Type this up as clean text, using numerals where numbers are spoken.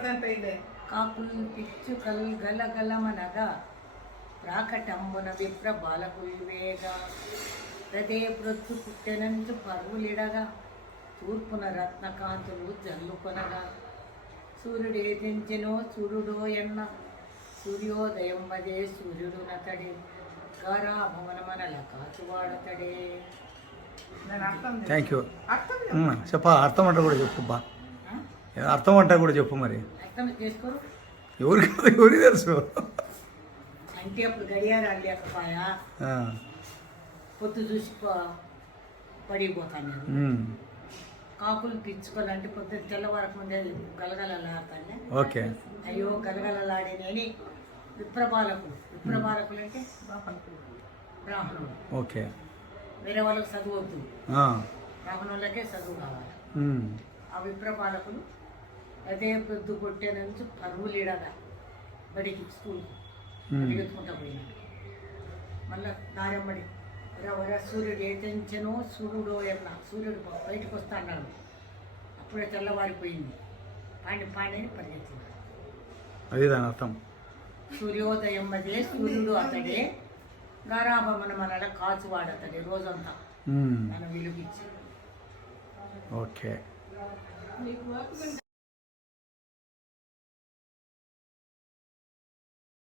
కాకులు పిచ్చుకలు గలగలమనగా ప్రాకటంబున విప్ర బాలకుల్వేగా ప్రదే ప్రొద్దు పుట్టెనంచు పరువులిడగా తూర్పున రత్నకాంతులు జల్లుకొనగా సూర్యుడేదించెనో సూర్యుడో ఎన్న సూర్యోదయం వదే సూర్యుడు నతడే గారాభవనమనల కాచువాడతడే. Thank you. చెప్పా అర్థం అంటే కూడా చెప్పు బా, అర్థం అంటే కూడా చెప్పు. మరి అర్థం చేసుకోరు ఎవరికి తెలుసు అంటే అప్పుడు గడియారాలు లేకపోయా పొద్దు చూసి పడిపోతాను. కాకులు పిచ్చుకోవాలంటే పొద్దున్న తెల్లవారకు ముందే గలగలలాడతానే. ఓకే. అయ్యో గలగలలాడేనని విప్రబాలకులు అంటే బ్రాహ్మణులు. ఓకే. వేరే వాళ్ళకి చదువద్దు, బ్రాహ్మణులకే చదువు కావాలి. ఆ విప్రబాలకులు అదే పొద్దు కొట్టే నుంచి పరువులిడగా బడికి స్కూల్కి పరిగెత్తుకుంటా పోయినాడు. మళ్ళా దారెమ్మడి వర సూర్యుడు ఏతించెనో సూర్యుడో ఎన్న సూర్యుడు బయటకు వస్తా అన్నాడు. అప్పుడే తెల్లవారిపోయింది. పాండిని పరిగెత్తినాడు. అది దాని అర్థం. సూర్యోదయం అదే సూర్యుడు అతడే గారాభమన మనల కాచువాడు అతడే రోజంతా మనం వెలుగిచ్చి. ఓకే.